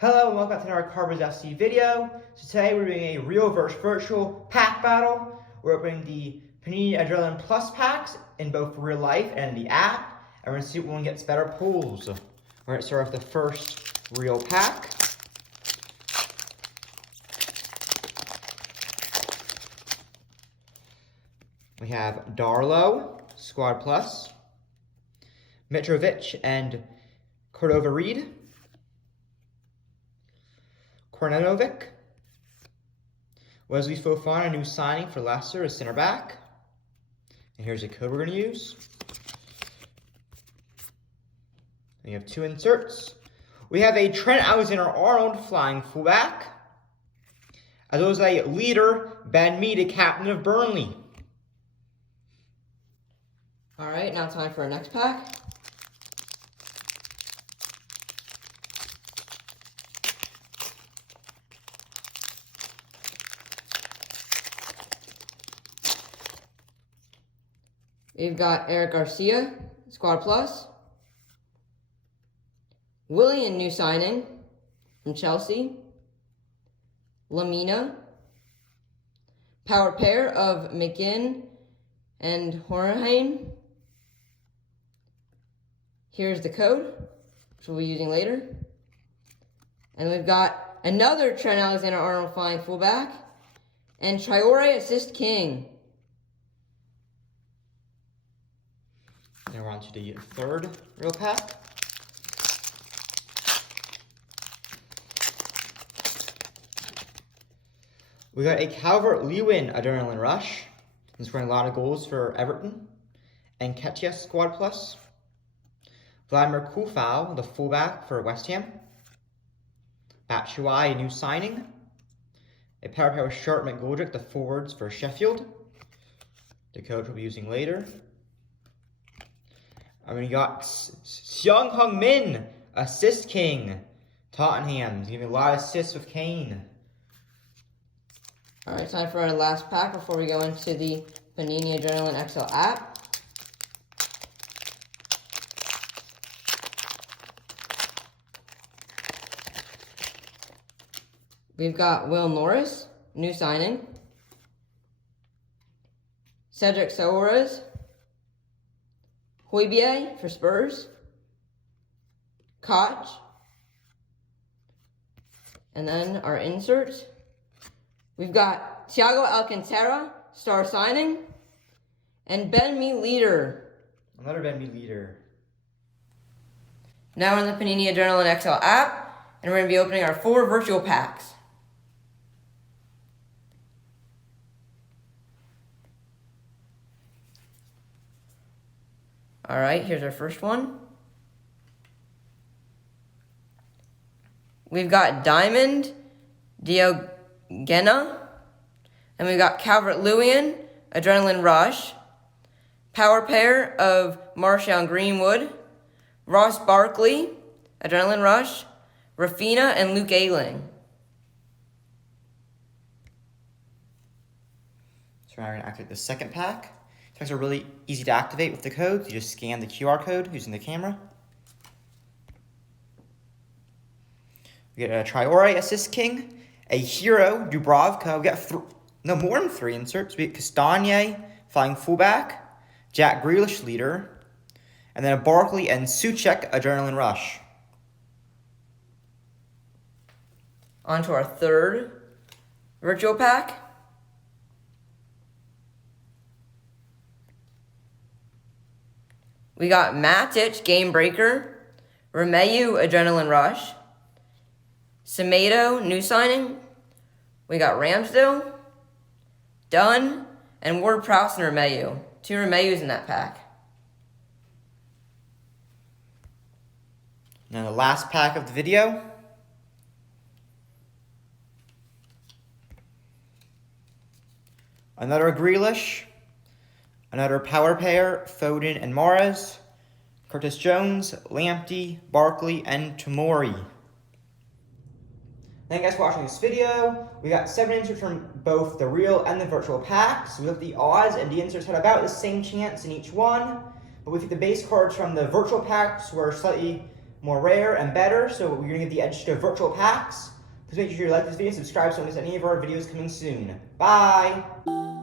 Hello and welcome back to another Carbos FC video. So today we're doing a real versus virtual pack battle. We're opening the Panini Adrenalyn Plus packs in both real life and the app. And we're going to see what one gets better pulls. We're going to start with the first real pack. We have Darlow, Squad Plus, Mitrovic and Cordova Reed, Kornenovic, Wesley Fofana, a new signing for Leicester as center back. And here's a code we're going to use. And you have two inserts. We have a Trent Alexander-Arnold flying fullback, as well as a leader, Ben Mee, the captain of Burnley. All right, now time for our next pack. We've got Eric Garcia, Squad Plus. Willian, new signing from Chelsea. Lamina. Power pair of McGinn and Horenheim. Here's the code, which we'll be using later. And we've got another Trent Alexander-Arnold flying fullback and Traore assist king. Now we're on to the third real pack. We got a Calvert-Lewin Adrenaline Rush. He's scoring a lot of goals for Everton. And Ketchia Squad Plus. Vladimir Kufau, the fullback for West Ham. Batshuayi, a new signing. A power pair with Sharp McGoldrick, the forwards for Sheffield. The code we'll be using later. And we got Seung Hung Min, assist king. Tottenham, he's giving a lot of assists with Kane. All right, time for our last pack before we go into the Panini Adrenalyn XL app. We've got Will Norris, new signing. Cedric Soares. Højbjerg for Spurs. Koch. And then our inserts. We've got Thiago Alcantara, star signing. And Ben Mee leader. Another Ben Mee leader. Now we're in the Panini Adrenalyn XL app, and we're going to be opening our 4 virtual packs. All right, here's our first one. We've got Diamond Diogenna, and we've got Calvert-Lewin, Adrenaline Rush, power pair of Martial Greenwood, Ross Barkley, Adrenaline Rush, Rafinha, and Luke Ayling. So now we're going to activate the second pack. These are really easy to activate with the codes. You just scan the QR code using the camera. We get a Traore assist king, a hero Dubravka. We got more than 3 inserts. We get Castagne flying fullback, Jack Grealish leader, and then a Barkley and Souček Adrenaline Rush. On to our third virtual pack. We got Matic, Game Breaker, Romeu, Adrenaline Rush, Semedo, new signing. We got Ramsdale, Dunn, and Ward-Prowse and Romeu. 2 Romeus in that pack. Now the last pack of the video. Another Grealish. Another power pair, Foden and Mahrez, Curtis Jones, Lamptey, Barkley, and Tomori. Thank you guys for watching this video. We got 7 inserts from both the real and the virtual packs. We looked at the odds, and the inserts had about the same chance in each one. But we think the base cards from the virtual packs were slightly more rare and better, so we're gonna give the edge to virtual packs. Please make sure you like this video and subscribe so you don't miss any of our videos coming soon. Bye!